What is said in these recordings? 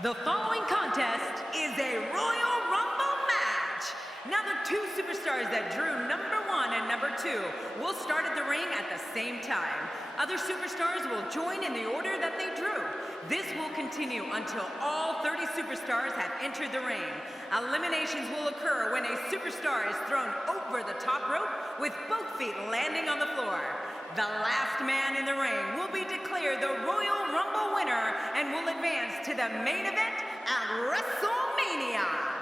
The following contest is a Royal Rumble match. Now the two superstars that drew number 1 and number 2 will start at the ring at the same time. Other superstars will join in the order that they drew. This will continue until all 30 superstars have entered the ring. Eliminations will occur when a superstar is thrown over the top rope with both feet landing on the floor. The last man in the ring will be declared the Royal Rumble winner and will advance to the main event at WrestleMania.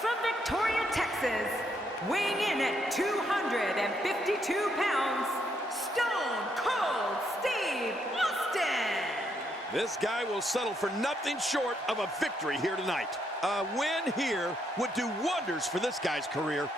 From Victoria, Texas, weighing in at 252 pounds, Stone Cold Steve Austin. This guy will settle for nothing short of a victory here tonight. A win here would do wonders for this guy's career.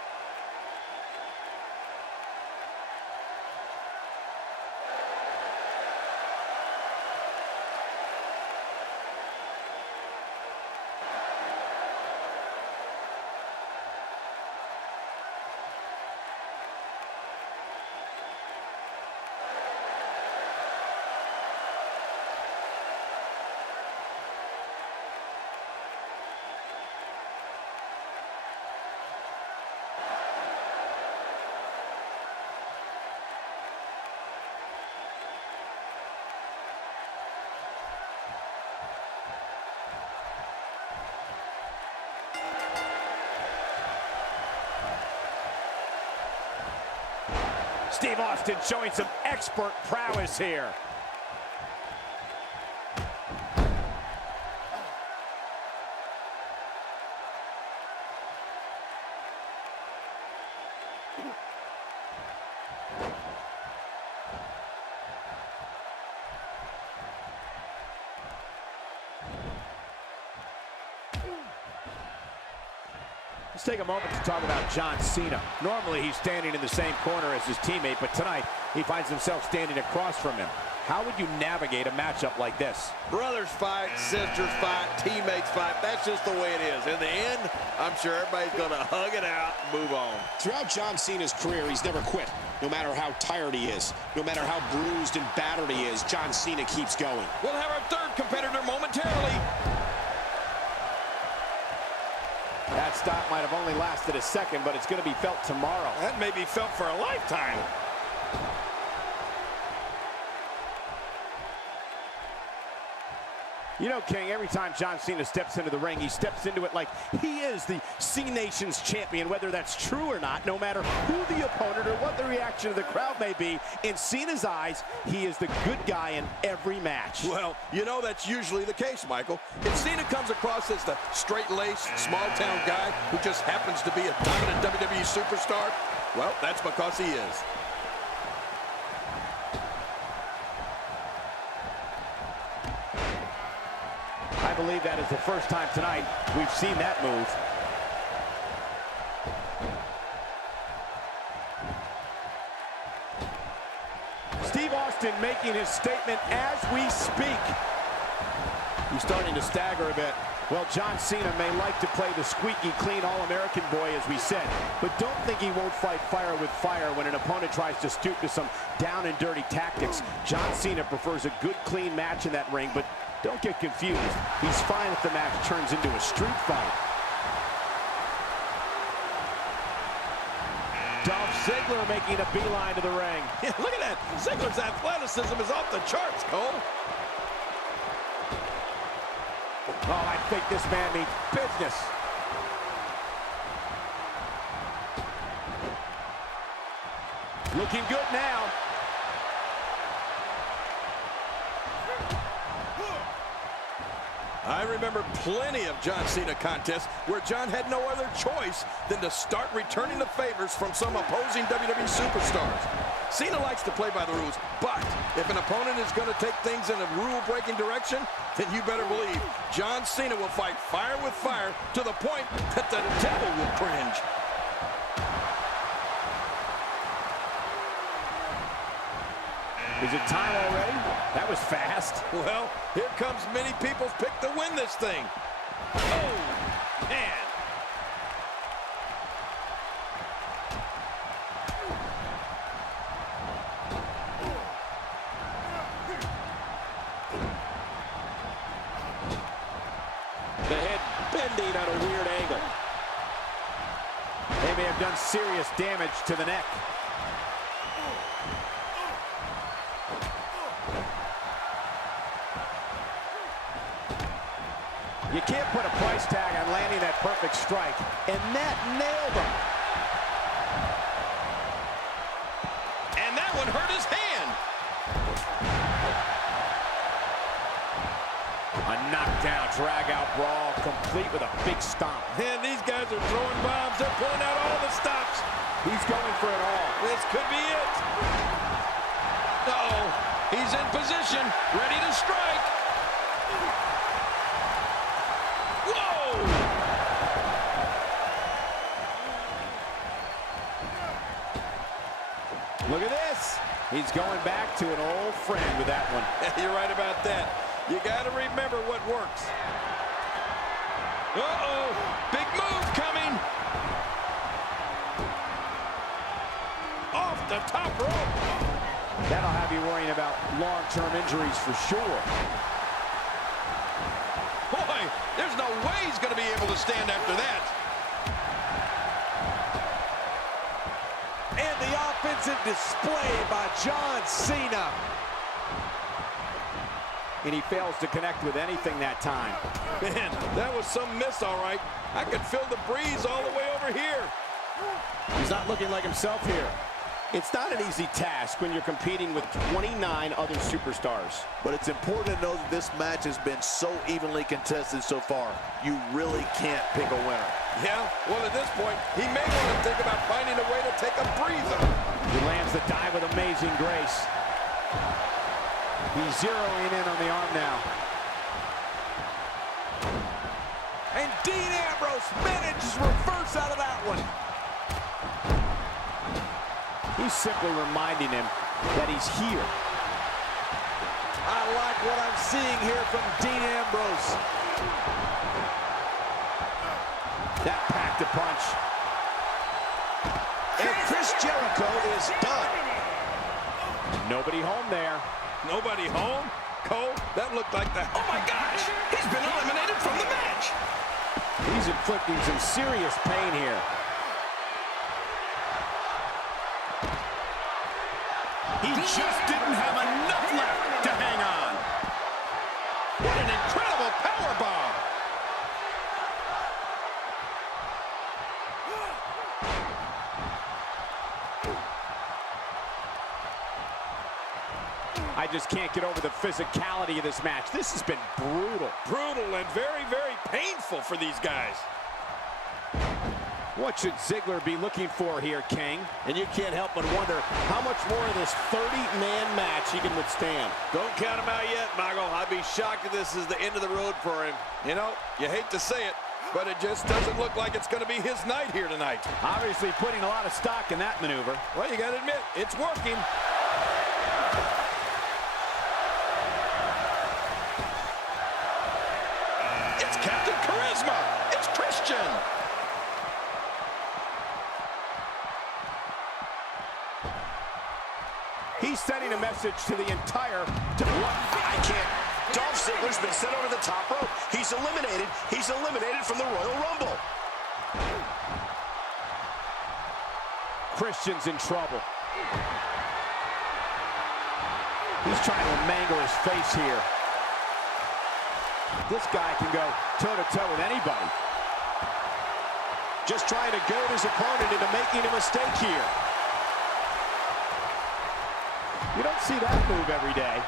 Steve Austin showing some expert prowess here. Let's take a moment to talk about John Cena. Normally, he's standing in the same corner as his teammate, but tonight, he finds himself standing across from him. How would you navigate a matchup like this? Brothers fight, sisters fight, teammates fight. That's just the way it is. In the end, I'm sure everybody's going to hug it out and move on. Throughout John Cena's career, he's never quit. No matter how tired he is, no matter how bruised and battered he is, John Cena keeps going. We'll have our third competitor momentarily. That stop might have only lasted a second, but it's going to be felt tomorrow. That may be felt for a lifetime. You know, King, every time John Cena steps into the ring, he steps into it like he is the C-Nation's champion, whether that's true or not, no matter who the opponent or what the reaction of the crowd may be. In Cena's eyes, he is the good guy in every match. Well, you know that's usually the case, Michael. If Cena comes across as the straight-laced, small-town guy who just happens to be a dominant WWE superstar, well, that's because he is. believe that is the first time tonight we've seen that move. Steve Austin making his statement as we speak. He's starting to stagger a bit. Well, John Cena may like to play the squeaky clean All-American boy, as we said, but don't think he won't fight fire with fire when an opponent tries to stoop to some down and dirty tactics. John Cena prefers a good, clean match in that ring, but don't get confused. He's fine if the match turns into a street fight. Dolph Ziggler making a beeline to the ring. Yeah, look at that. Ziggler's athleticism is off the charts, Cole. Oh, I think this man means business. Looking good now. I remember plenty of John Cena contests where John had no other choice than to start returning the favors from some opposing WWE superstars. Cena likes to play by the rules, but if an opponent is going to take things in a rule-breaking direction, then you better believe John Cena will fight fire with fire to the point that the devil will cringe. Is it time already? That was fast. Well, here comes many people's pick to win this thing. Oh, man. The head bending at a weird angle. They may have done serious damage to the neck. You can't put a price tag on landing that perfect strike, and that nailed him. And that one hurt his hand. A knockdown, drag-out brawl, complete with a big stomp. Man, these guys are throwing bombs. They're pulling out all the stops. He's going for it all. This could be it. Uh-oh. He's in position, ready to strike. Whoa! Look at this. He's going back to an old friend with that one. You're right about that. You got to remember what works. Uh-oh. Big move coming. Off the top rope. That'll have you worrying about long-term injuries for sure. Boy, there's no way he's going to be able to stand after that. And the offensive display by John Cena. And he fails to connect with anything that time. Man, that was some miss, all right. I could feel the breeze all the way over here. He's not looking like himself here. It's not an easy task when you're competing with 29 other superstars. But it's important to know that this match has been so evenly contested so far. You really can't pick a winner. Yeah, well, at this point, he may want to think about finding a way to take a breather. He lands the dive with amazing grace. He's zeroing in on the arm now. And Dean Ambrose manages reverse out of that one. He's simply reminding him that he's here. I like what I'm seeing here from Dean Ambrose. That packed a punch. And Chris Jericho is done. Nobody home there. Nobody home? Cole, that looked like the... Oh, my gosh! He's been eliminated from the match! He's inflicting some serious pain here. He just didn't have enough left to hang on. What an incredible powerbomb! I just can't get over the physicality of this match. This has been brutal. Brutal and very, very painful for these guys. What should Ziggler be looking for here, King? And you can't help but wonder how much more of this 30-man match he can withstand. Don't count him out yet, Michael. I'd be shocked if this is the end of the road for him. You know, you hate to say it, but it just doesn't look like it's going to be his night here tonight. Obviously putting a lot of stock in that maneuver. Well, you got to admit, it's working. It's Captain Charisma. It's Christian. He's sending a message to the entire... I can't. Dolph Ziggler's been sent over the top rope. He's eliminated. He's eliminated from the Royal Rumble. Christian's in trouble. He's trying to mangle his face here. This guy can go toe-to-toe with anybody. Just trying to goad his opponent into making a mistake here. You don't see that move every day.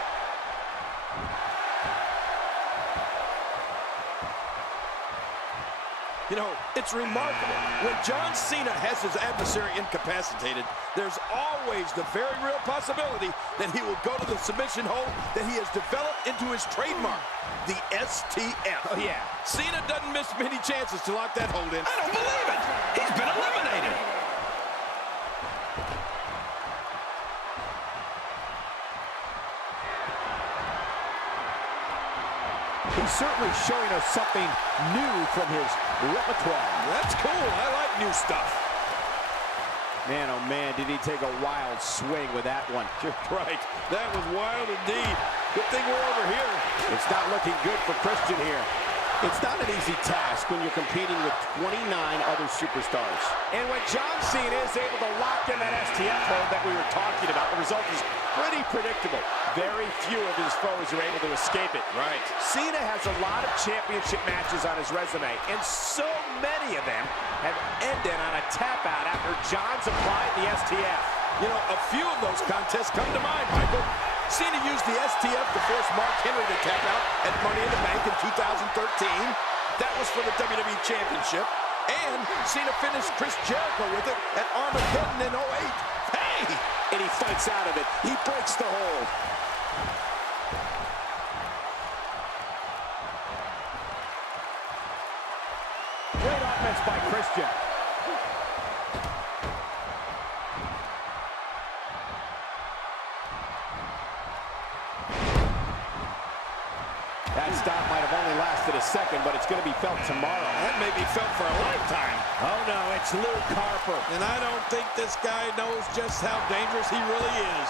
You know, it's remarkable. When John Cena has his adversary incapacitated, there's always the very real possibility that he will go to the submission hold that he has developed into his trademark, the STF. Oh, yeah. Cena doesn't miss many chances to lock that hold in. I don't believe it. He's been eliminated. He's certainly showing us something new from his repertoire. That's cool. I like new stuff. Man, oh man, did he take a wild swing with that one. You're right. That was wild indeed. Good thing we're over here. It's not looking good for Christian here. It's not an easy task when you're competing with 29 other superstars. And when John Cena is able to lock in that STF hold that we were talking about, the result is pretty predictable. Very few of his foes are able to escape it. Right. Cena has a lot of championship matches on his resume, and so many of them have ended on a tap out after John's applied the STF. You know, a few of those contests come to mind, Michael. Cena used the STF to force Mark Henry to tap out at Money in the Bank in 2013. That was for the WWE Championship. And Cena finished Chris Jericho with it at Armageddon in 08. Hey! And he fights out of it. He breaks the hold. Great offense by Christian. That stop might have only lasted a second, but it's going to be felt tomorrow. That may be felt for a lifetime. Oh, no, it's Luke Harper. And I don't think this guy knows just how dangerous he really is.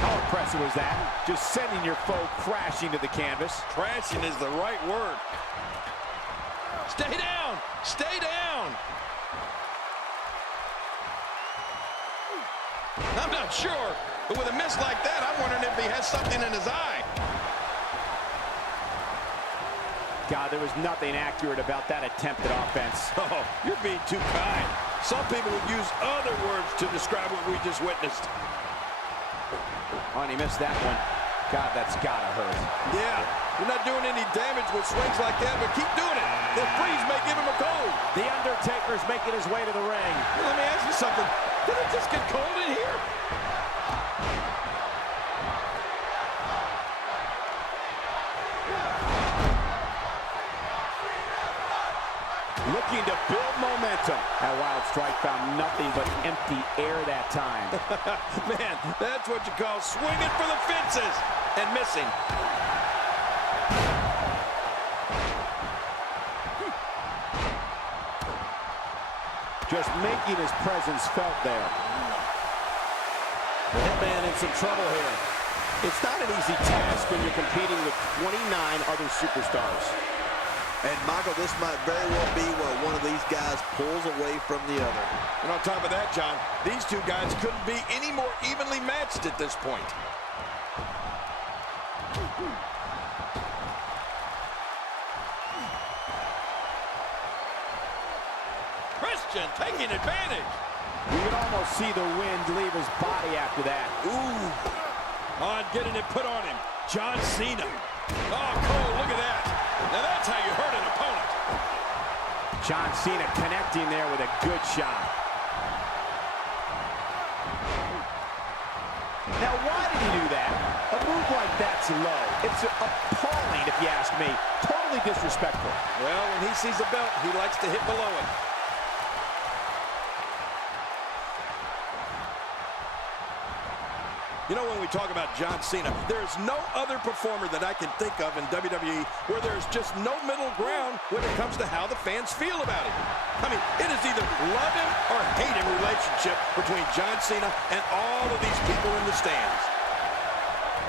How impressive was that? Just sending your foe crashing to the canvas. Crashing is the right word. Stay down! Stay down! I'm not sure, but with a miss like that, I'm wondering if he has something in his eye. God, there was nothing accurate about that attempted offense. Oh, you're being too kind. Some people would use other words to describe what we just witnessed. Oh, and he missed that one. God, that's gotta hurt. Yeah, you're not doing any damage with swings like that, but keep doing it. The freeze may give him a cold. The Undertaker's making his way to the ring. Well, let me ask you something. Did it just get cold in here? Looking to build momentum. That wild strike found nothing but empty air that time. Man, that's what you call swinging for the fences and missing. Just making his presence felt there. The Hitman in some trouble here. It's not an easy task when you're competing with 29 other superstars. And, Michael, this might very well be where one of these guys pulls away from the other. And on top of that, John, these two guys couldn't be any more evenly matched at this point. Christian taking advantage. You can almost see the wind leave his body after that. Ooh. On getting it put on him. John Cena. Oh, Cole, look at that. Now that's how you hurt an opponent. John Cena connecting there with a good shot. Now, why did he do that? A move like that's low. It's appalling, if you ask me. Totally disrespectful. Well, when he sees a belt, he likes to hit below it. You know, when we talk about John Cena, there's no other performer that I can think of in WWE where there's just no middle ground when it comes to how the fans feel about him. I mean, it is either love him or hate him relationship between John Cena and all of these people in the stands.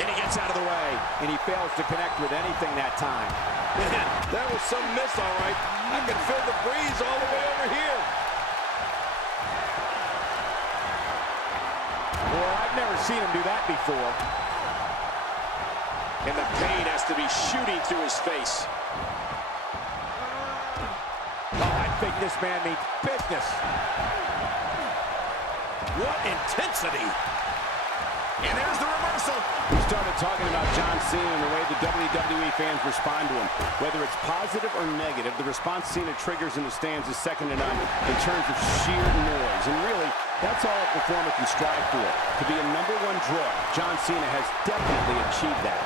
And he gets out of the way, and he fails to connect with anything that time. Man, that was some miss, all right. I can feel the breeze all the way over here. Well, I've never seen him do that before. And the pain has to be shooting through his face. Oh, I think this man means business. What intensity. And there's the reversal. We started talking about John Cena and the way the WWE fans respond to him. Whether it's positive or negative, the response Cena triggers in the stands is second to none in terms of sheer noise. And really, that's all a performer can strive for. To be a #1 draw, John Cena has definitely achieved that.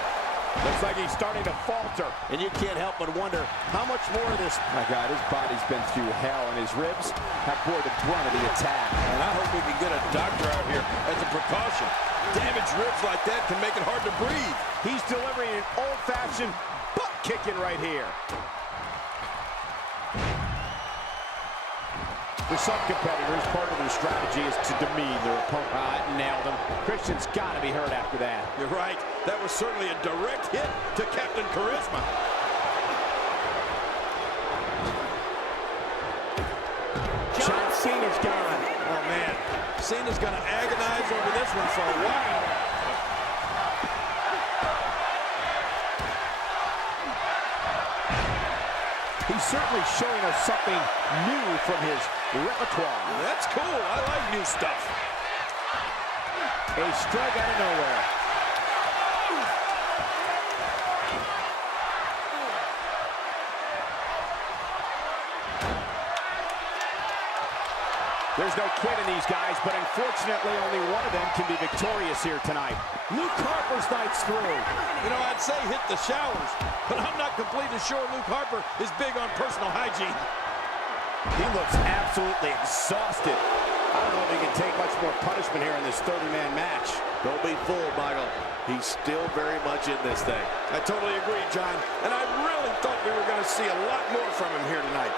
Looks like he's starting to falter. And you can't help but wonder how much more of this. My God, his body's been through hell, and his ribs have bore the brunt of the attack. And I hope we can get a doctor out here as a precaution. Damaged ribs like that can make it hard to breathe. He's delivering an old-fashioned butt kicking right here. For some competitors, part of their strategy is to demean their opponent. Nailed him. Christian's got to be hurt after that. You're right. That was certainly a direct hit to Captain Charisma. John Cena's gone. Oh, man. Cena's going to agonize over this one for a while. He's certainly showing us something new from his repertoire. That's cool. I like new stuff. A strike out of nowhere. There's no quit in these guys, but unfortunately only one of them can be victorious here tonight. Luke Harper's night's through. You know, I'd say hit the showers, but I'm not completely sure Luke Harper is big on personal hygiene. He looks absolutely exhausted. I don't know if he can take much more punishment here in this 30-man match. Don't be fooled, Michael. He's still very much in this thing. I totally agree, John. And I really thought we were going to see a lot more from him here tonight.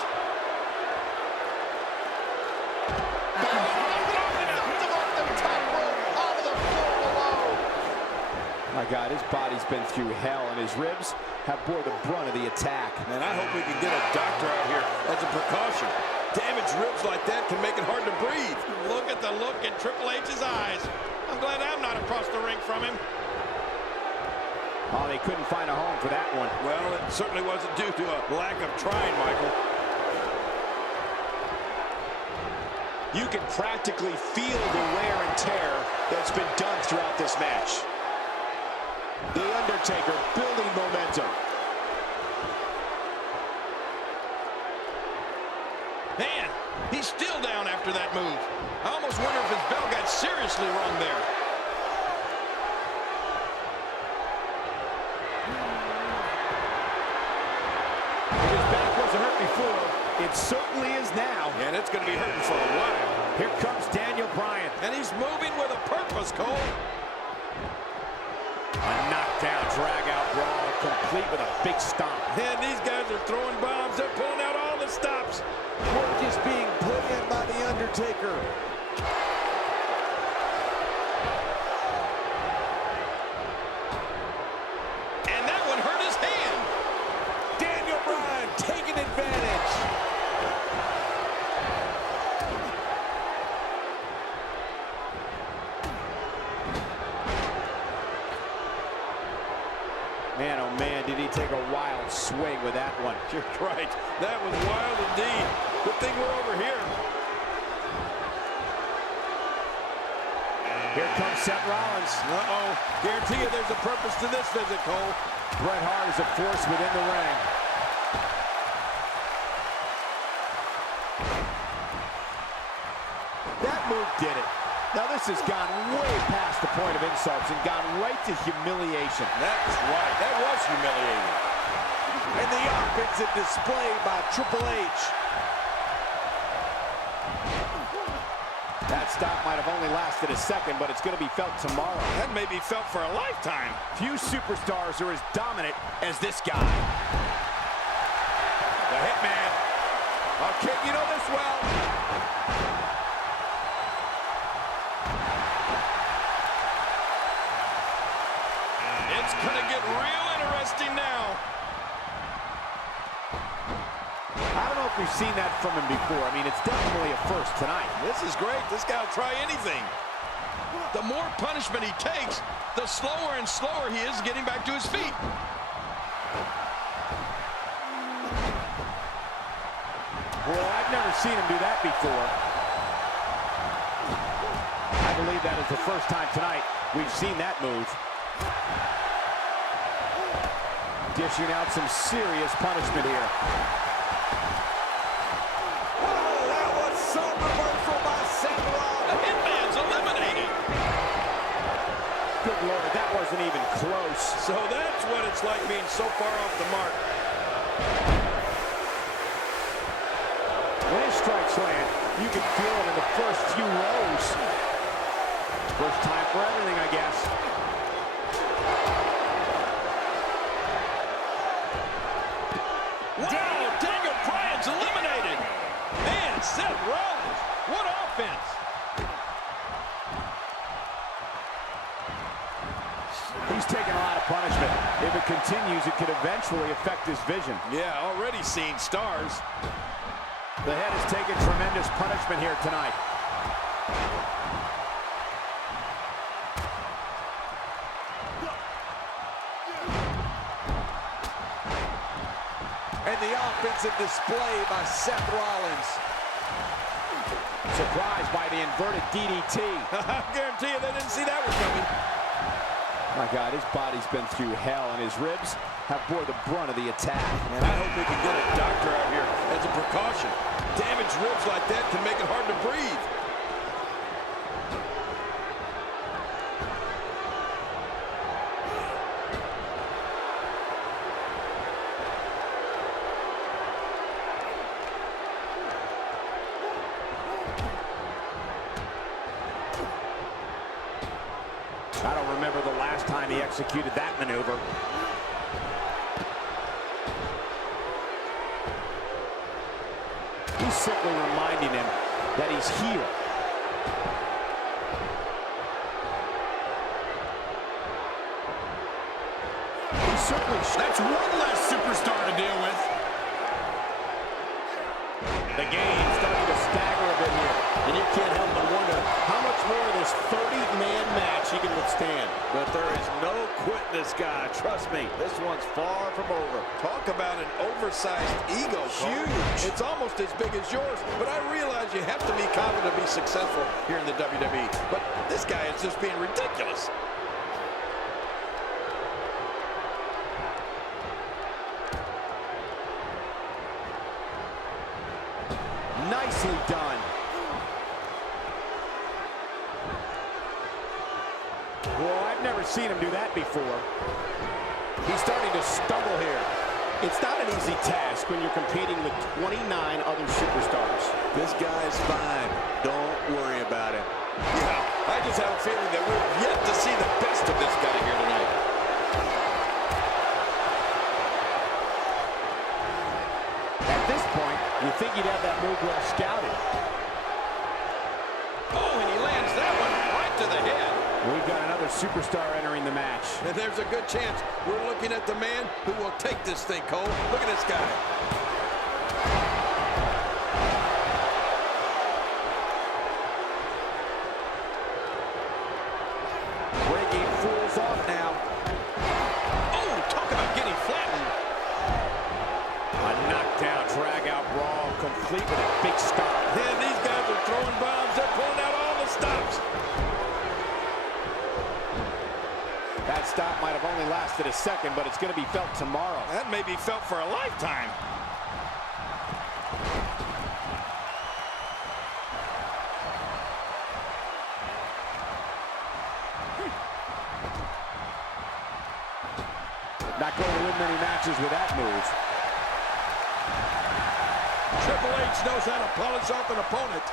My God, his body's been through hell, and his ribs have bore the brunt of the attack. Man, I hope we can get a doctor out here as a precaution. Damaged ribs like that can make it hard to breathe. Look at the look in Triple H's eyes. I'm glad I'm not across the ring from him. Oh, they couldn't find a home for that one. Well, it certainly wasn't due to a lack of trying, Michael. You can practically feel the wear and tear that's been done throughout this match. The Undertaker building momentum. Man, he's still down after that move. I almost wonder if his bell got seriously wrong there. If his back wasn't hurt before, it certainly is now. And it's going to be hurting for a while. Here comes Daniel Bryan. And he's moving with a purpose, Cole. A knockdown, drag-out brawl, complete with a big stomp. And these guys are throwing bombs. They're pulling out all the stops. Work is being put in by The Undertaker. And that one hurt his hand. Daniel Bryan taking advantage. Man, oh man, did he take a wild swing with that one. You're right. That was wild indeed. Good thing we're over here. Here comes Seth Rollins. Uh-oh. Guarantee you there's a purpose to this visit, Cole. Bret Hart is a force within the ring. That move did it. Now this has gone way past the point of insults and gone right to humiliation. That's right. That was humiliating. And the offensive display by Triple H. That stop might have only lasted a second, but it's going to be felt tomorrow. That may be felt for a lifetime. Few superstars are as dominant as this guy. The Hitman. Okay, you know this well. It's going to get real interesting now. I don't know if we've seen that from him before. I mean, it's definitely a first tonight. This is great. This guy will try anything. The more punishment he takes, the slower and slower he is getting back to his feet. Well, I've never seen him do that before. I believe that is the first time tonight we've seen that move. Dishing out some serious punishment here. That was some reversal by Seth Rollins. The Hitman's eliminated. Good Lord, that wasn't even close. So that's what it's like being so far off the mark. When his strikes land, you can feel it in the first few rows. First time for everything, I guess. Wow, Daniel Bryan's eliminated. Man, Seth Rollins, what offense. He's taking a lot of punishment. If it continues, it could eventually affect his vision. Yeah, already seeing stars. The head has taken tremendous punishment here tonight. And the offensive display by Seth Rollins. Surprised by the inverted DDT. I guarantee you they didn't see that one coming. My God, his body's been through hell, and his ribs have bore the brunt of the attack. And I hope they can get a doctor out here as a precaution. Damaged ribs like that can make it hard to breathe. I don't remember the last time he executed that maneuver. He's simply reminding him that he's here. He's certainly... That's one less superstar to deal with. The game's starting to stagger a bit here. And you can't help but wonder how much more of this 30-man match he can withstand. But there is no quitting this guy. Trust me, this one's far from over. Talk about an oversized ego. Huge. It's almost as big as yours. But I realize you have to be confident to be successful here in the WWE. But this guy is just being ridiculous. Nicely done. Well, I've never seen him do that before. He's starting to stumble here. It's not an easy task when you're competing with 29 other superstars. This guy's fine. Don't worry about it. Yeah, I just have a feeling that we're yet to see the best of this guy here tonight. At this point, you think you'd have that move well scouted. Oh, and he lands that one right to the head. We've got another superstar entering the match. And there's a good chance we're looking at the man who will take this thing, Cole. Look at this guy. Breaking fools off now. Oh, talk about getting flattened. A knockdown, drag-out brawl, complete with a big stop. Yeah, these guys are throwing bombs. They're pulling out all the stops. That stop might have only lasted a second, but it's going to be felt tomorrow. That may be felt for a lifetime. many matches with that move. Triple H knows how to polish off an opponent.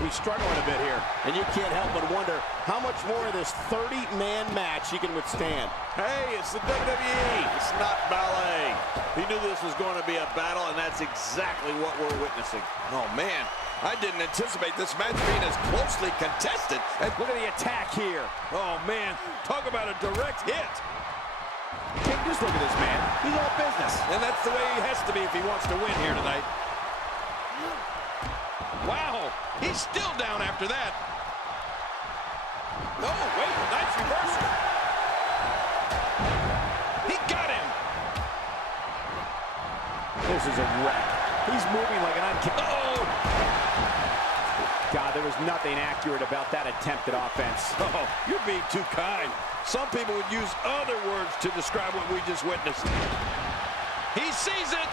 He's struggling a bit here. And you can't help but wonder how much more of this 30-man match he can withstand. Hey, it's the WWE. It's not ballet. He knew this was going to be a battle, and that's exactly what we're witnessing. Oh, man. I didn't anticipate this match being as closely contested. Look at the attack here. Oh, man. Talk about a direct hit. King, just look at this man. He's all business. And that's the way he has to be if he wants to win here tonight. Wow, he's still down after that. Oh, wait, nice reversal. He got him. This is a wreck. He's moving like an Uh-oh. God, there was nothing accurate about that attempted offense. Oh, you're being too kind. Some people would use other words to describe what we just witnessed. He sees it.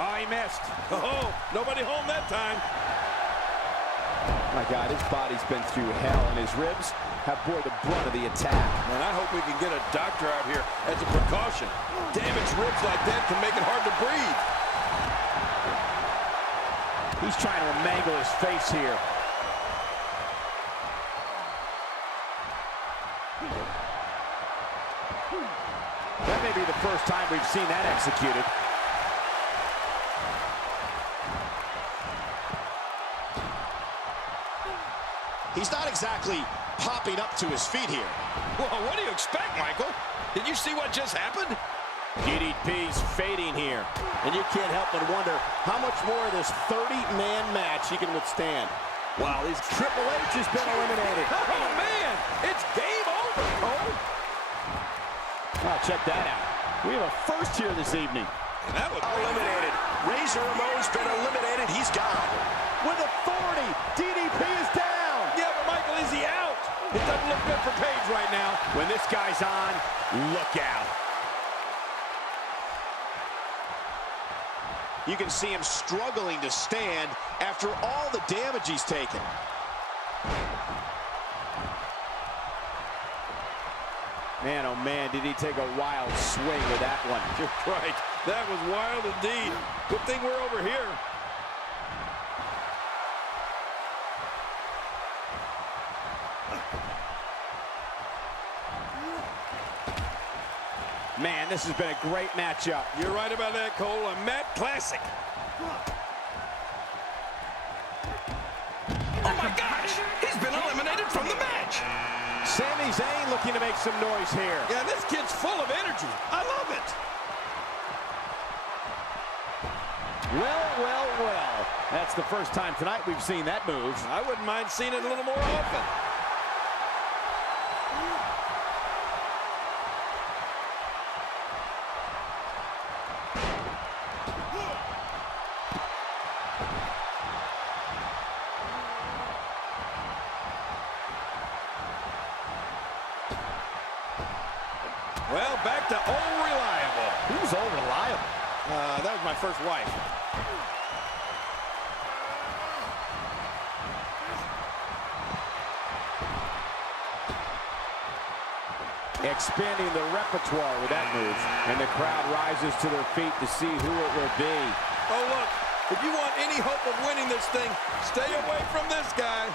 Oh, he missed. Oh, nobody home that time. My God, his body's been through hell, and his ribs have bore the brunt of the attack. And I hope we can get a doctor out here as a precaution. Damaged ribs like that can make it hard to breathe. He's trying to mangle his face here. That may be the first time we've seen that executed. He's not exactly popping up to his feet here. Well, what do you expect, Michael? Did you see what just happened? DDP's fading here. And you can't help but wonder how much more of this 30-man match he can withstand. Wow, Triple H has been eliminated. Oh, man, it's game over, Cole. Oh, check that out. We have a first here this evening. And that was Eliminated. Razor Ramon's been eliminated. He's gone. With authority, DDP is down. Yeah, but Michael, is he out? It doesn't look good for Paige right now. When this guy's on, look out. You can see him struggling to stand after all the damage he's taken. Man, oh man, did he take a wild swing with that one. You're right. That was wild indeed. Good thing we're over here. Man, this has been a great matchup. You're right about that, Cole. A Matt classic. Oh my gosh! He's been eliminated from the match. Sami Zayn looking to make some noise here. Yeah, this kid's full of energy. I love it. Well, well, well. That's the first time tonight we've seen that move. I wouldn't mind seeing it a little more often. Well, back to old reliable. Who's old reliable? That was my first wife. Expanding the repertoire with that move. And the crowd rises to their feet to see who it will be. Oh, look, if you want any hope of winning this thing, stay away from this guy.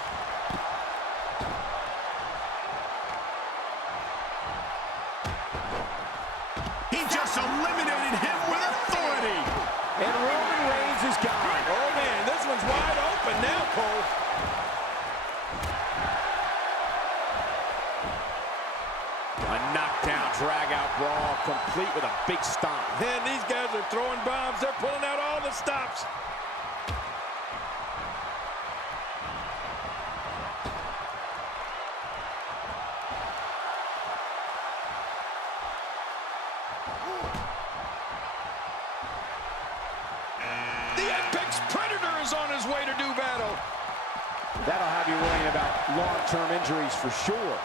He just eliminated him with authority. And Roman Reigns is gone. Oh, man, this one's wide open now, Cole. A knockdown, drag-out brawl, complete with a big stomp. Man, these guys are throwing bombs. They're pulling out all the stops. The Apex Predator is on his way to do battle. That'll have you worrying about long-term injuries for sure.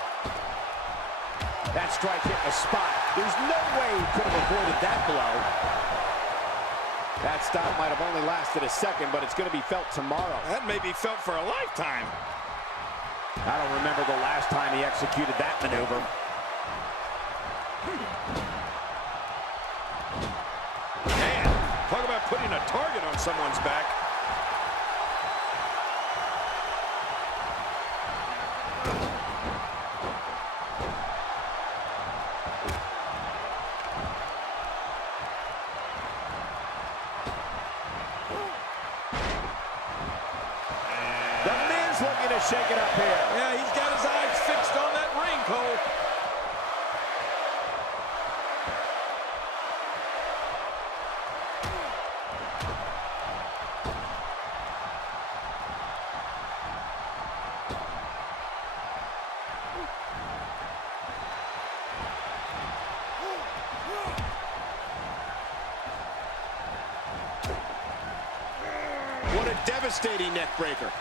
That strike hit the spot. There's no way he could have avoided that blow. That stop might have only lasted a second, but it's going to be felt tomorrow. That may be felt for a lifetime. I don't remember the last time he executed that maneuver. Man, talk about putting a target on someone's back. The Miz looking to shake it up here. Yeah, he's got his eyes fixed on that ring, Cole. What a devastating neck breaker.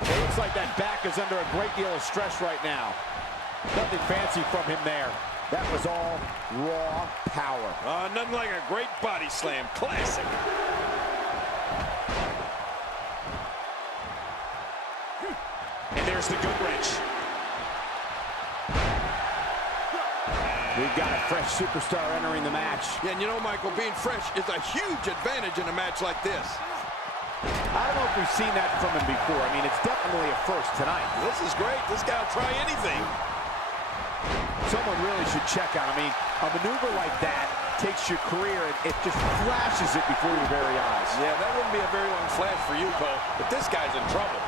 It looks like that back is under a great deal of stress right now. Nothing fancy from him there. That was all raw power. Nothing like a great body slam. Classic. And there's the gut wrench. We've got a fresh superstar entering the match. Yeah, and you know, Michael, being fresh is a huge advantage in a match like this. I don't know if we've seen that from him before. I mean, it's definitely a first tonight. This is great. This guy will try anything. Someone really should check on. I mean, a maneuver like that takes your career and it just flashes it before your very eyes. Yeah, that wouldn't be a very long flash for you, Cole, but this guy's in trouble.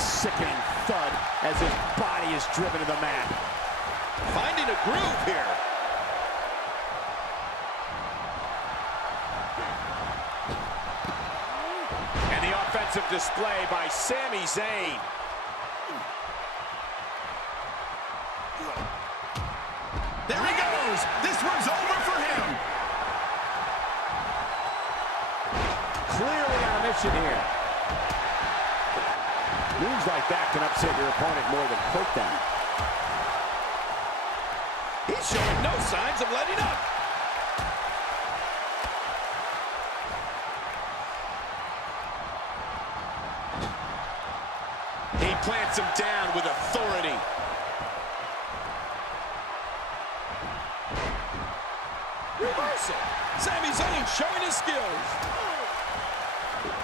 Sickening thud as his body is driven to the mat. Finding a groove here. And the offensive display by Sami Zayn. There he goes. This one's over for him. Clearly on a mission here. Moves like that can upset your opponent more than hurt them. He's showing no signs of letting up. He plants him down with authority. Reversal. Sami Zayn showing his skills.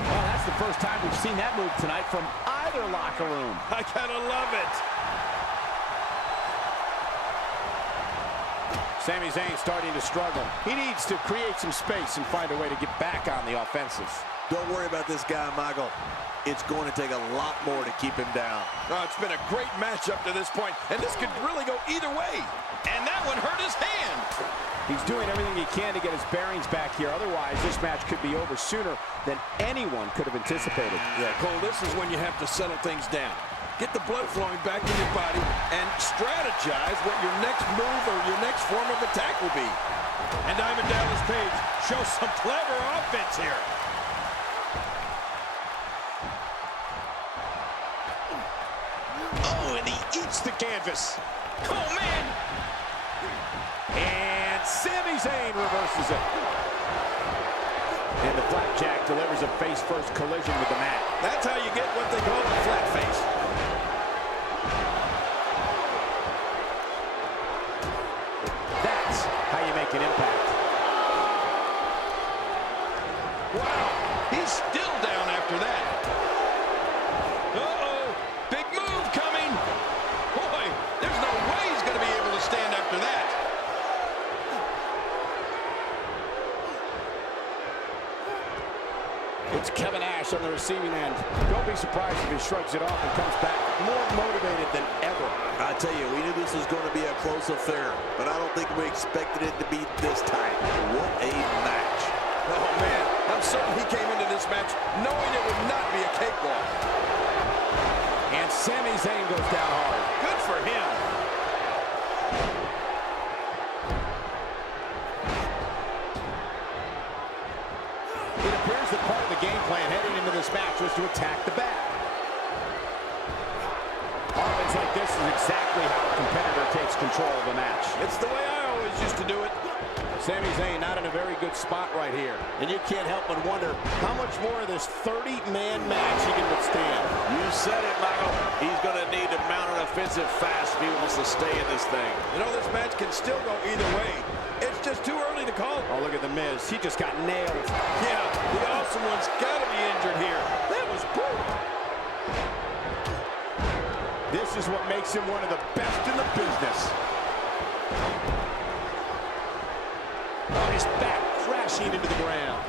Well, that's the first time we've seen that move tonight from either locker room. I gotta love it. Sami Zayn starting to struggle. He needs to create some space and find a way to get back on the offensive. Don't worry about this guy, Michael. It's going to take a lot more to keep him down. Oh, it's been a great match up to this point, and this could really go either way. And that one hurt his hand. He's doing everything he can to get his bearings back here. Otherwise, this match could be over sooner than anyone could have anticipated. Yeah, Cole, this is when you have to settle things down. Get the blood flowing back in your body and strategize what your next move or your next form of attack will be. And Diamond Dallas Page shows some clever offense here. Oh, and he eats the canvas. Oh, man. And Sami Zayn reverses it. And the flapjack delivers a face-first collision with the mat. That's how you get what they call a flat face. That's how you make an impact. Wow, he's still down after that. Uh-oh, big move coming. Boy, there's no way he's going to be able to stand after that. It's Kevin Nash on the receiving end. Don't be surprised if he shrugs it off and comes back more motivated than ever. I tell you, we knew this was going to be a close affair, but I don't think we expected it to be this tight. What a match. Oh, man, I'm certain he came into this match knowing it would not be a cakewalk. And Sami Zayn goes down hard. Good for him. It appears that part of the game plan heading into this match was to attack the back. Offense like this is exactly how a competitor takes control of a match. It's the way I always used to do it. Sami Zayn not in a very good spot right here. And you can't help but wonder how much more of this 30-man match he can withstand. You said it, Michael. He's going to need to mount an offensive fast if he wants to stay in this thing. You know, this match can still go either way. It's just too early to call. Oh, look at The Miz. He just got nailed. Yeah, the Awesome One's got to be injured here. That was brutal. This is what makes him one of the best in the business. On his back, crashing into the ground.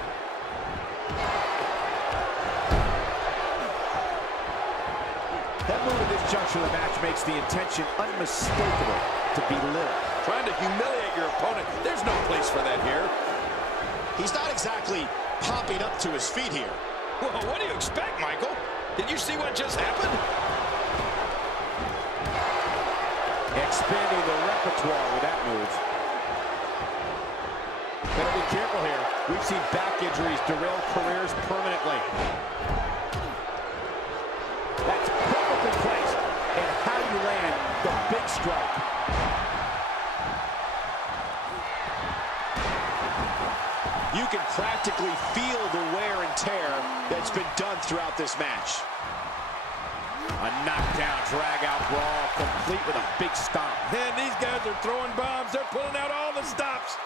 That move at this juncture of the match makes the intention unmistakable to belittle. Trying to humiliate your opponent. There's no place for that here. He's not exactly popping up to his feet here. Well, what do you expect, Michael? Did you see what just happened? Expanding the repertoire with that move. Better be careful here. We've seen back injuries derail careers permanently. That's perfectly placed. And how you land the big strike. You can practically feel the wear and tear that's been done throughout this match. A knockdown, drag-out brawl, complete with a big stomp. Man, these guys are throwing bombs. They're pulling out all the stops.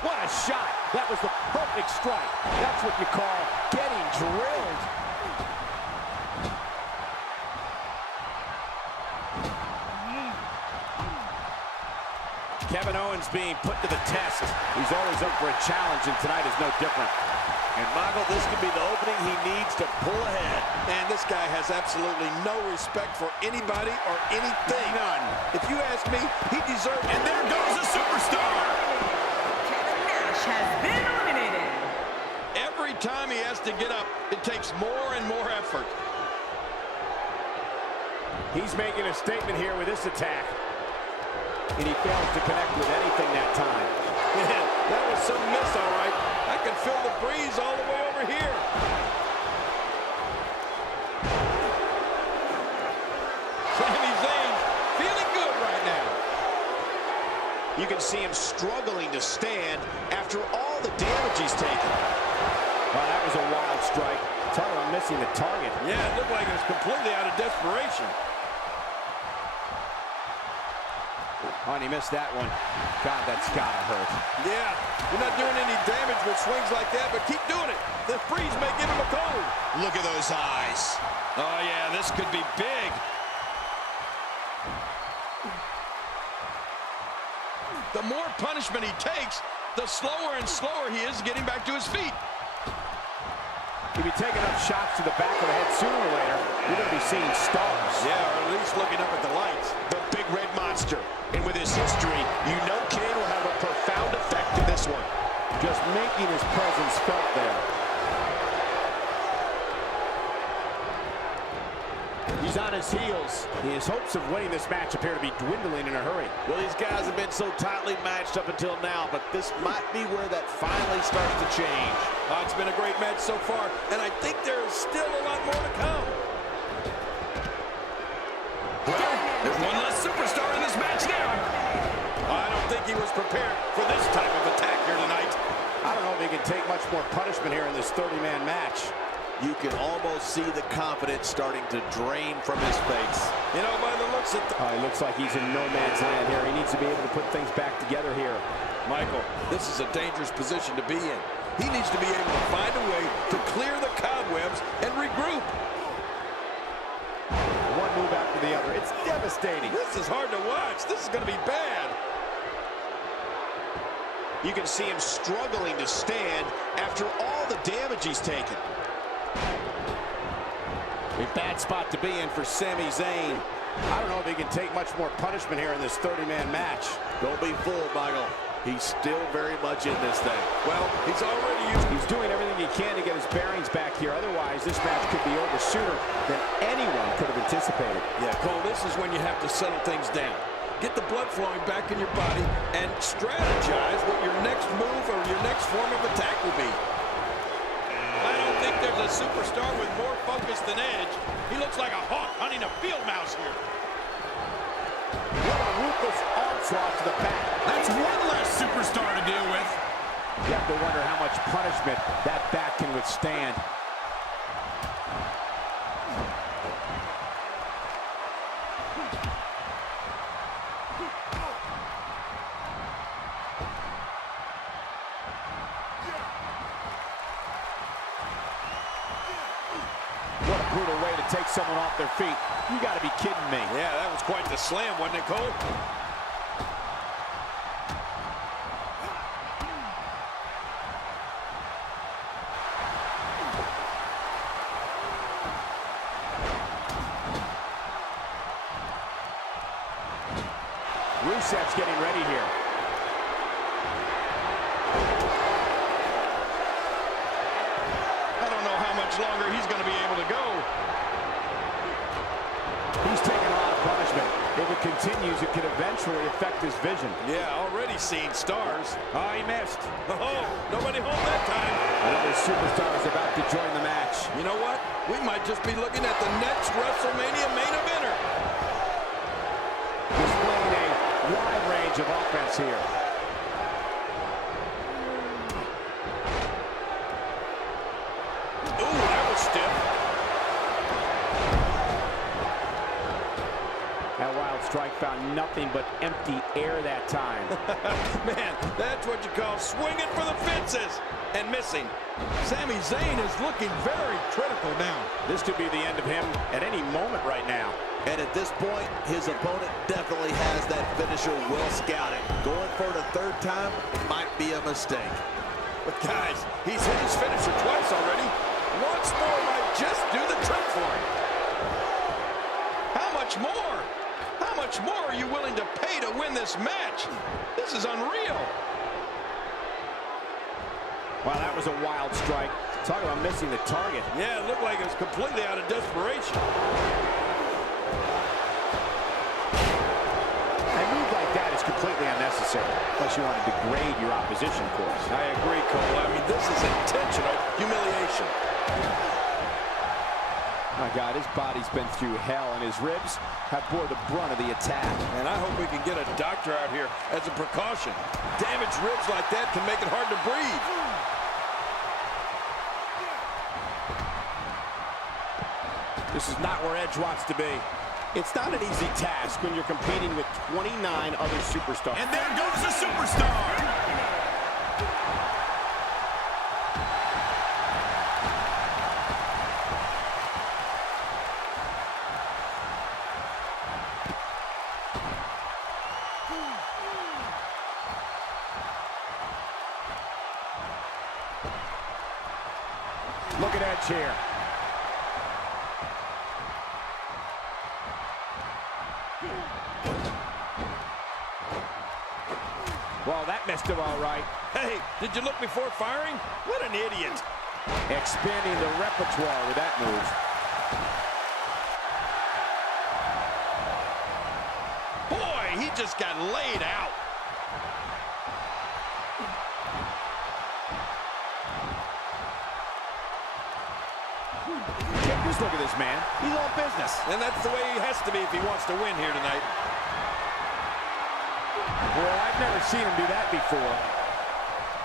What a shot. That was the perfect strike. That's what you call getting drilled. Kevin Owens being put to the test. He's always up for a challenge, and tonight is no different. And Michael, this could be the opening he needs to pull ahead. And this guy has absolutely no respect for anybody or anything. None. If you ask me, he deserves it. And there goes a superstar. Kevin Nash has been eliminated. Every time he has to get up, it takes more and more effort. He's making a statement here with this attack. And he fails to connect with anything that time. Man, that was some miss, all right. I can feel the breeze all the way over here. Sami Zayn feeling good right now. You can see him struggling to stand after all the damage he's taken. Wow, that was a wild strike. Talk about missing the target. Yeah, it looked like it was completely out of desperation. Oh, and he missed that one. God, that's gotta hurt. Yeah, you're not doing any damage with swings like that, but keep doing it. The freeze may give him a cold. Look at those eyes. Oh, yeah, this could be big. The more punishment he takes, the slower and slower he is getting back to his feet. If you take enough shots to the back of the head sooner or later, you're going to be seeing stars. Yeah, or at least looking up at the lights. The big red monster. And with his history, you know Kane will have a profound effect in this one. Just making his presence felt there. He's on his heels. His hopes of winning this match appear to be dwindling in a hurry. Well, these guys have been so tightly matched up until now, but this might be where that finally starts to change. Oh, it's been a great match so far, and I think there is still a lot more to come. Well, there's one less superstar in this match now. I don't think he was prepared for this type of attack here tonight. I don't know if he can take much more punishment here in this 30-man match. You can almost see the confidence starting to drain from his face. You know, by the looks of He looks like he's in no man's land here. He needs to be able to put things back together here. Michael, this is a dangerous position to be in. He needs to be able to find a way to clear the cobwebs and regroup. One move after the other. It's devastating. This is hard to watch. This is going to be bad. You can see him struggling to stand after all the damage he's taken. A bad spot to be in for Sami Zayn. I don't know if he can take much more punishment here in this 30-man match. Don't be fooled, Michael. He's still very much in this thing. Well, he's already used. He's doing everything he can to get his bearings back here. Otherwise, this match could be over sooner than anyone could have anticipated. Yeah, Cole, this is when you have to settle things down. get the blood flowing back in your body, and strategize what your next move or your next form of attack will be. I don't think there's a superstar with more focus than Edge. He looks like a hawk hunting a field mouse here. What a ruthless onslaught to the back. That's one less superstar to deal with. You have to wonder how much punishment that back can withstand. What a brutal way to take someone off their feet. You got to be kidding me. Yeah, that was quite the slam, wasn't it, Cole? Rusev's getting ready here. I don't know how much longer he's going to be able to go. He's taking a lot of punishment. If it continues, it could eventually affect his vision. Yeah, already seen stars. Oh, he missed. Oh, nobody home that time. Another superstar is about to join the match. You know what? We might just be looking at the next WrestleMania main eventer. Displaying a wide range of offense here. Ooh, that was stiff. That wild strike found nothing but empty air that time. Man, that's what you call swinging for the fences and missing. Sami Zayn is looking very critical now. This could be the end of him at any moment right now. And at this point, his opponent definitely has that finisher well scouted. Going for it a third time might be a mistake. But guys, he's hit his finisher twice already. Once more might just do the trick for him. How much more? How much more are you willing to pay to win this match? This is unreal. Wow, that was a wild strike. Talk about missing the target. Yeah, it looked like it was completely out of desperation. A move like that is completely unnecessary, unless you want to degrade your opposition, of course. I agree, Cole. I mean, this is intentional humiliation. My God, his body's been through hell, and his ribs have bore the brunt of the attack. And I hope we can get a doctor out here as a precaution. Damaged ribs like that can make it hard to breathe. This is not where Edge wants to be. It's not an easy task when you're competing with 29 other superstars. And there goes the superstar. Look at Edge here. Well, that missed him all right. Hey, did you look before firing? What an idiot. Expanding the repertoire with that move. Boy, he just got laid out. Just look at this man. He's all business. And that's the way he has to be if he wants to win here tonight. Well, I've never seen him do that before.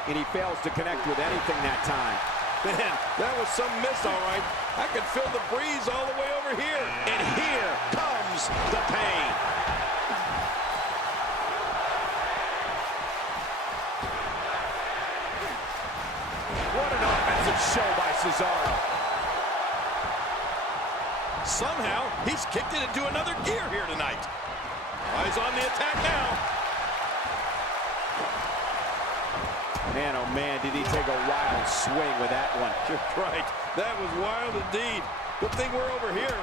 And he fails to connect with anything that time. Man, that was some miss, all right. I could feel the breeze all the way over here. And here comes the pain. What an offensive show by Cesaro. Somehow, he's kicked it into another gear here tonight. Eyes on the attack now. Man, oh man, did he take a wild swing with that one. You're right. That was wild indeed. Good thing we're over here.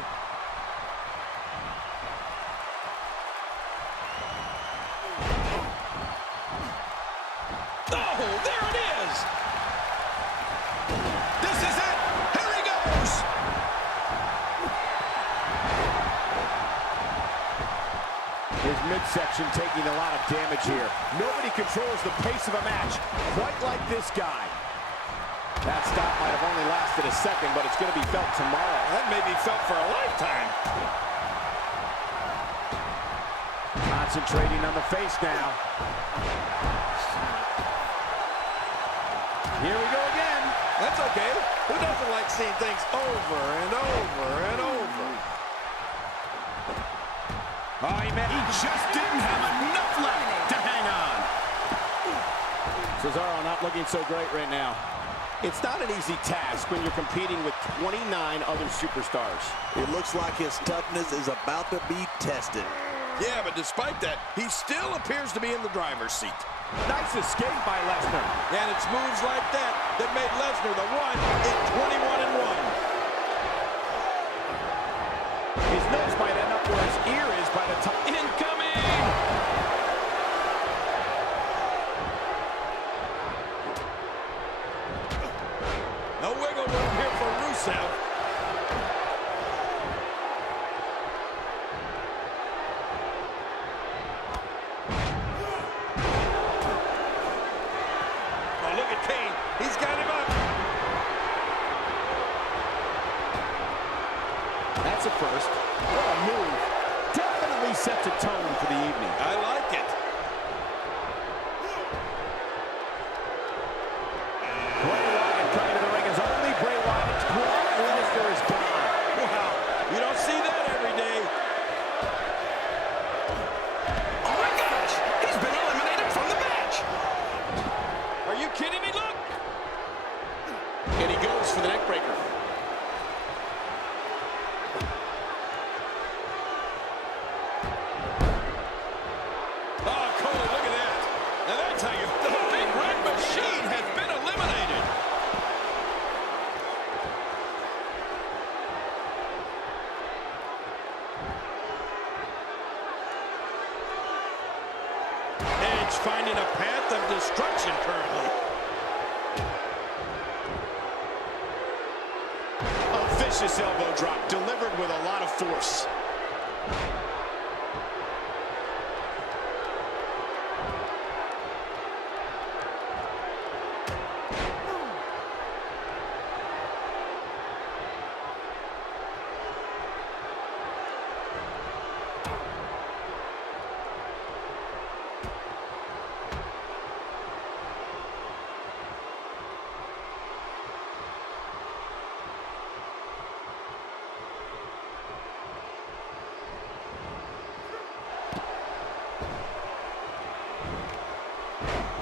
Oh, there it is. This is it. Here he goes. His midsection taking a lot of damage here. Nobody controls the pace of a match quite like this guy. That stop might have only lasted a second, but it's going to be felt tomorrow. That may be felt for a lifetime. Concentrating on the face now. Here we go again. That's okay. Who doesn't like seeing things over and over and over? Oh, he just didn't have enough left to hang on. Cesaro not looking so great right now. It's not an easy task when you're competing with 29 other superstars. It looks like his toughness is about to be tested. Yeah, but despite that, he still appears to be in the driver's seat. Nice escape by Lesnar. And it's moves like that that made Lesnar the one in 21-1. His nose might end up where his ear is by the time. Incoming! No wiggle room here for Rusev. Oh, look at Kane. He's got him up. That's a first. What a move. Definitely sets a tone for the evening. I like it. Bray Wyatt coming to the ring as only Bray Wyatt's Brock Lesnar is gone. Wow, you don't see that every day. Oh my gosh, he's been eliminated from the match. Are you kidding me? Look. And he goes for the neck breaker. Oh, Cole, look at that. Now that's how you... The Big Red Machine has been eliminated. Edge finding a path of destruction currently. A vicious elbow drop delivered with a lot of force.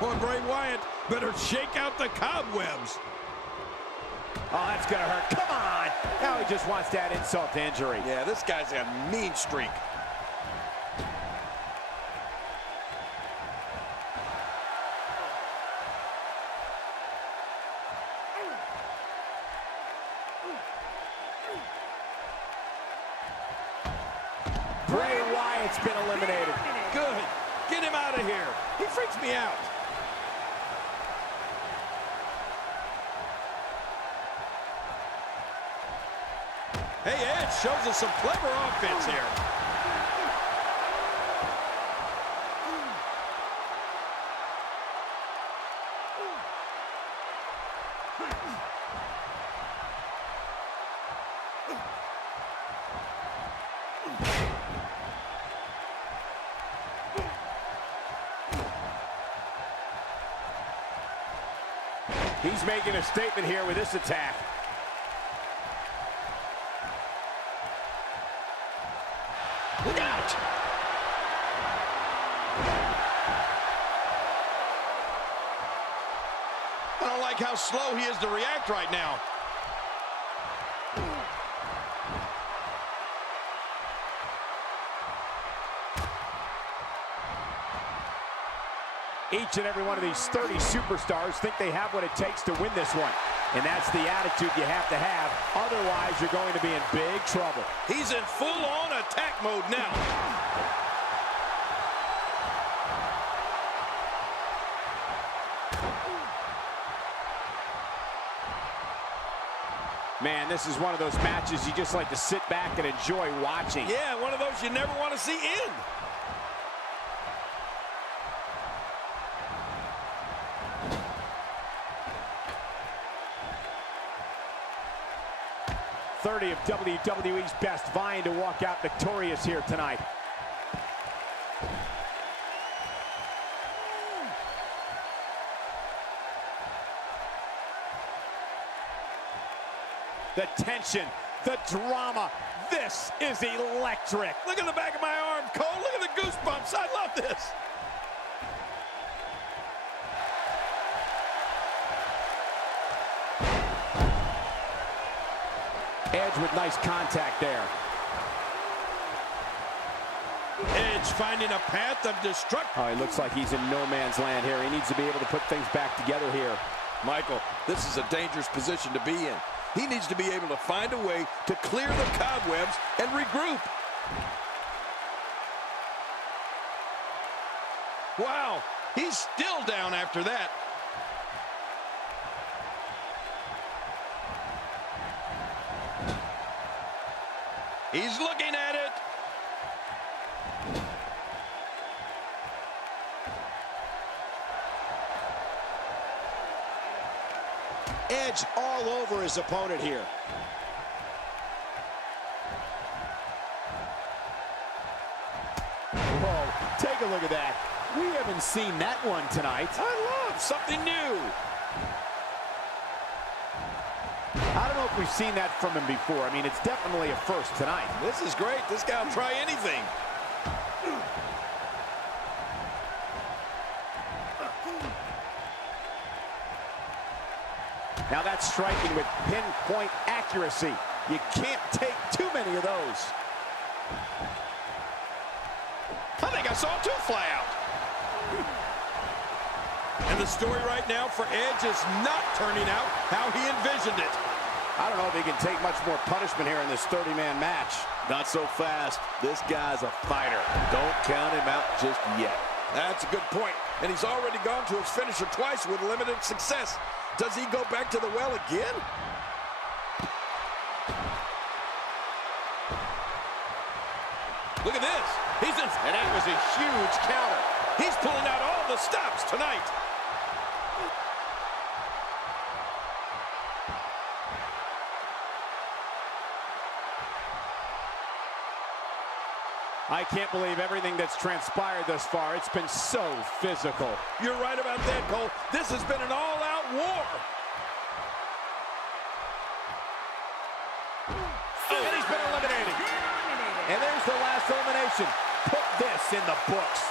Boy, Bray Wyatt better shake out the cobwebs. Oh, that's going to hurt. Come on. Now he just wants that insult to injury. Yeah, this guy's got a mean streak. Bray Wyatt's been eliminated. Good. Get him out of here. He freaks me out. Hey, Edge shows us some clever offense here. He's making a statement here with this attack. Look out! I don't like how slow he is to react right now. Each and every one of these 30 superstars think they have what it takes to win this one. And that's the attitude you have to have. Otherwise, you're going to be in big trouble. He's in full-on attack mode now. Man, this is one of those matches you just like to sit back and enjoy watching. Yeah, one of those you never want to see end. .30 of WWE's best, vying to walk out victorious here tonight. The tension, the drama, this is electric. Look at the back of my arm, Cole. Look at the goosebumps. I love this. Edge with nice contact there. Edge finding a path of destruction. Oh, he looks like he's in no man's land here. He needs to be able to put things back together here. Michael, this is a dangerous position to be in. He needs to be able to find a way to clear the cobwebs and regroup. Wow, he's still down after that. He's looking at it. Edge all over his opponent here. Whoa, take a look at that. We haven't seen that one tonight. I love something new. I don't know if we've seen that from him before. I mean, it's definitely a first tonight. This is great. This guy will try anything. Now that's striking with pinpoint accuracy. You can't take too many of those. I think I saw two fly out. And the story right now for Edge is not turning out how he envisioned it. I don't know if he can take much more punishment here in this 30-man match. Not so fast. This guy's a fighter. Don't count him out just yet. That's a good point. And he's already gone to his finisher twice with limited success. Does he go back to the well again? Look at this. And that was a huge counter. He's pulling out all the stops tonight. I can't believe everything that's transpired thus far. It's been so physical. You're right about that, Cole. This has been an all-out war. And he's been eliminated. And there's the last elimination. Put this in the books.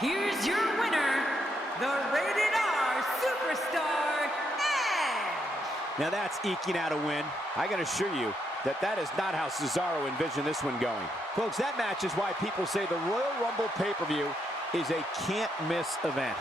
Here's your winner, the Rated R Superstar, Edge. Now that's eking out a win. I can assure you that that is not how Cesaro envisioned this one going. Folks, that match is why people say the Royal Rumble pay-per-view is a can't-miss event.